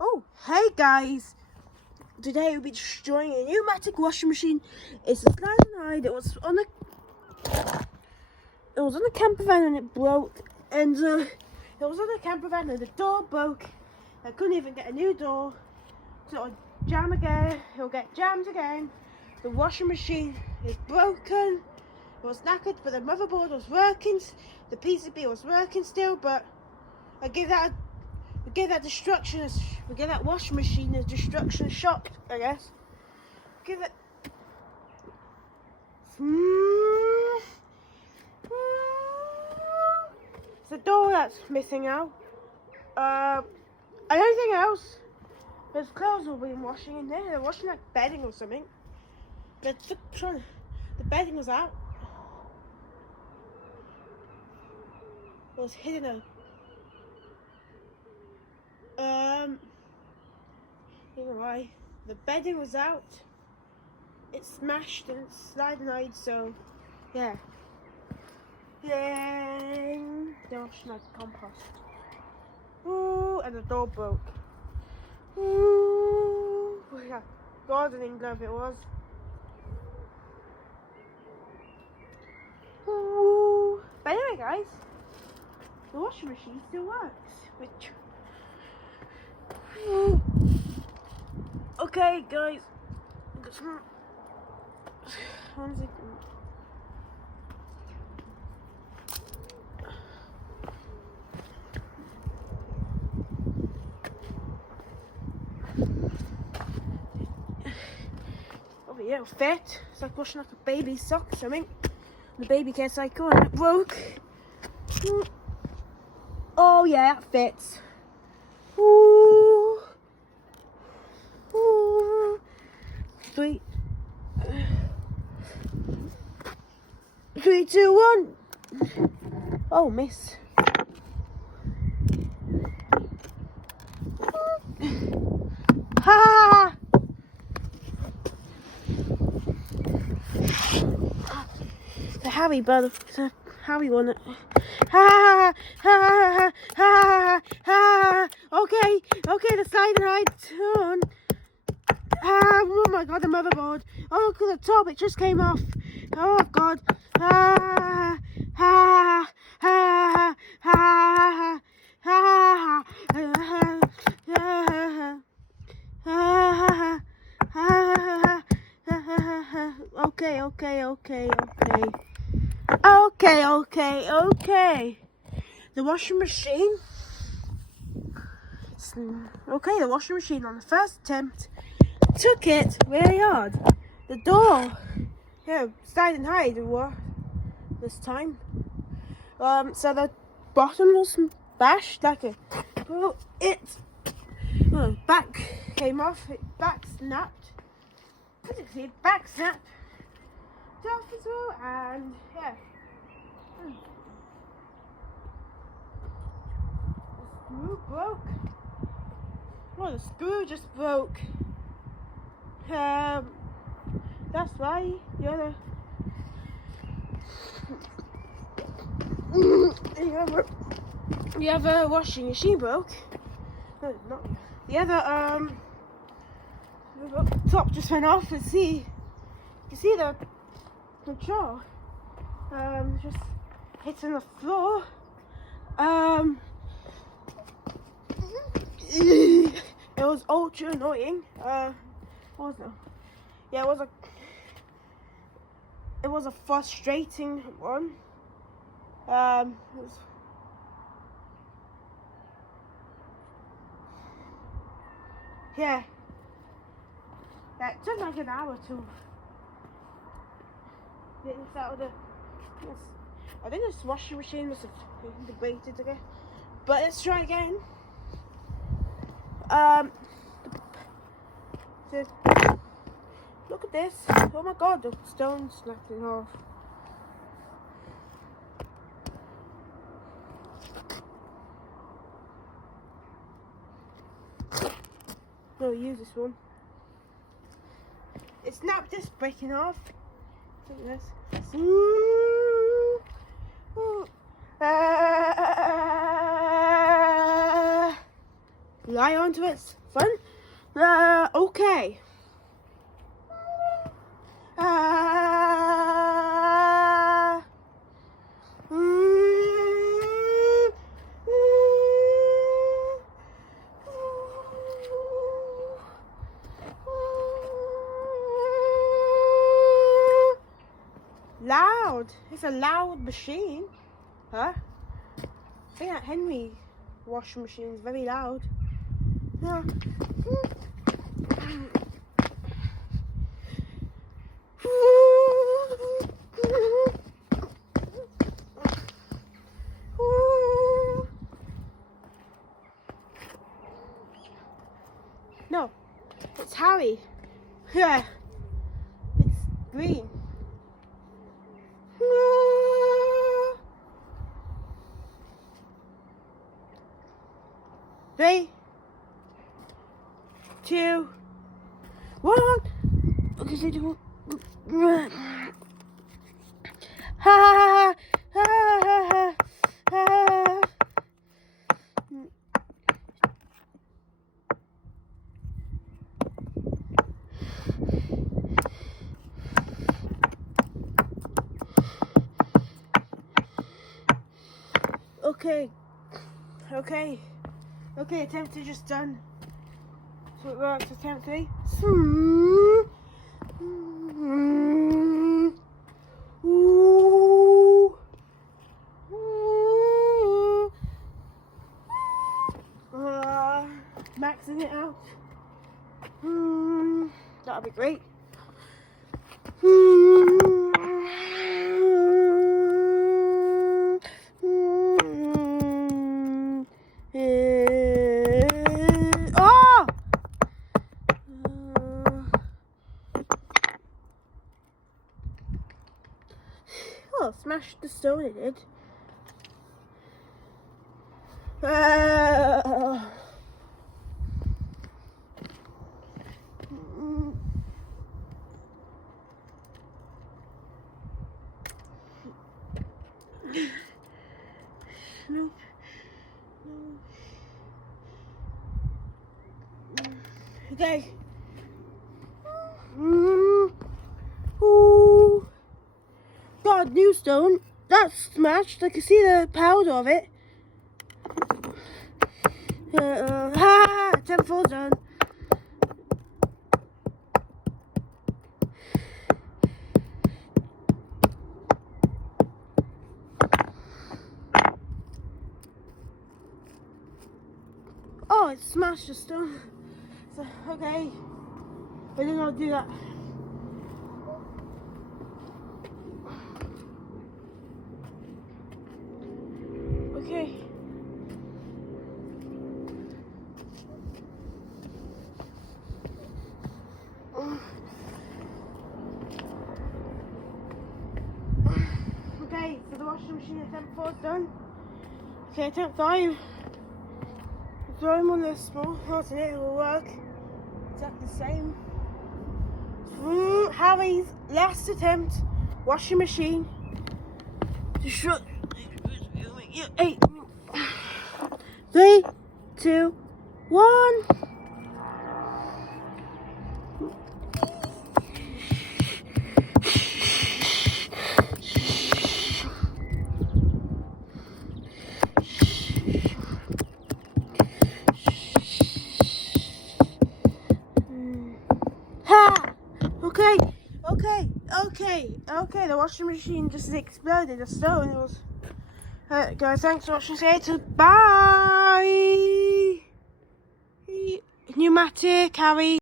Oh, hey guys! Today we'll be destroying a pneumatic washing machine. It's a slide and hide. It was on a camper van and it broke. And it was on a camper van and the door broke. I couldn't even get a new door. So it'll jam again. It'll get jammed again. The washing machine is broken. It was knackered, but the motherboard was working. The PCB was working still, but I give that washing machine a destruction shock, I guess. Give it. It's the door that's missing out. Anything else? There's clothes will be washing in there. They're washing like bedding or something. The bedding was out. It was hidden. You know why? The bedding was out. It smashed and it's sliding out, so yeah. Then they're washing like compost. Ooh, and the door broke. Ooh, yeah. Gardening glove it was. Ooh. But anyway guys, the washing machine still works, which okay guys, one second. Oh yeah, it'll fit. It's like washing like a baby's sock or something. The baby gets like, oh, and it broke. Oh yeah, that fits. Ooh. Ooh. 3, 2, 1. Oh, miss. Ha! The Harry brother. Harry won it. Ha ha ha ha ha. Okay, the slide and hide turn. Oh my god, the motherboard. Oh look at the top, it just came off. Oh god. Ha ha ha ha ha ha. Okay. The washing machine. Okay, the washing machine on the first attempt took it really hard. The door, slide and hide this time. So the bottom was bashed like back came off. Back snapped. As you can see, back snapped off as well, and yeah. The screw broke. Well, the screw just broke. That's why the other washing machine broke. No, not the other. The top just went off. You see the control. Just hitting the floor. It was ultra annoying. What was it? Yeah, it was a frustrating one. Yeah, that took like an hour to get this out of the. I think this washing machine must have integrated again, but let's try again. Look at this. Oh my god, the stone's snapping off. No, use this one. It snapped this breaking off. Look at this. lie onto it. It's fun. Okay. Loud. It's a loud machine. Huh? I think that Henry washing machine is very loud. Yeah. No, it's Harry. Yeah, it's green. 3, 2, 1. Okay, so do. Ha ha ha ha. Okay, attempt 2 just done. So it works, attempt 3. Maxing it out. That'll be great. Oh, smashed the stone it did. No. Okay. Got a new stone. That's smashed. I can see the powder of it. Attempt 4 done. Oh, it smashed the stone. So, okay. I don't know how to do that. Okay. Okay, so the washing machine attempt 4 is done. Okay, attempt 5. Throw him on the small house and it will work. Exactly the same. Harry's last attempt, washing machine. To shut. 8. 3, 2, 1. Okay, the washing machine just exploded. The stone was. Guys, thanks for watching. Say it. Bye. Numatic Harry.